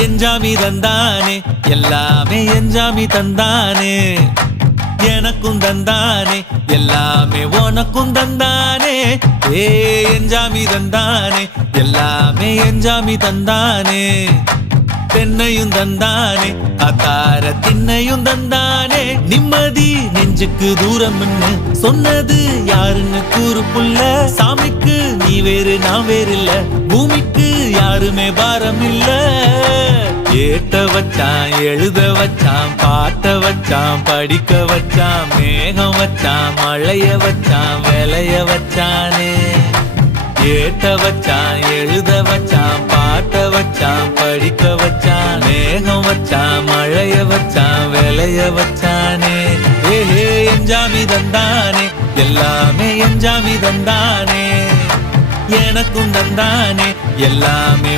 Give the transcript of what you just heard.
எஞ்சாமி தந்தானே எல்லாமே எஞ்சாமி தந்தானே எனக்கும் தந்தானே எல்லாமே உனக்கும் தந்தானே ஏ எஞ்சாமி தந்தானே எல்லாமே எஞ்சாமி தந்தானே தென்னையும் தந்தானே அத்தார திண்ணையும் தந்தானே நிம்மதி நெஞ்சுக்கு தூரம்னு சொன்னது யாருன்னு கூறு புள்ள சாமிக்கு நீ வேறு நான் வேறு இல்ல பூமிக்கு யாருமே பாரம் இல்ல ஏட்ட வச்சான் எழுத வச்சான் பாட்ட வச்சான் படிக்க வச்சான் மேகம் வச்சான் மழைய வச்சான் விளைய வச்சானே ஏட்ட வச்சான் எழுத வச்சான் பாட்ட வச்சான் படிக்க வச்சான் மேகம் வச்சான் மழைய வச்சான் விளைய வச்சானே ஏஹே எஞ்சாமி தந்தானே எல்லாமே எஞ்சாமி தந்தானே எனக்கும் தந்தானே எல்லாமே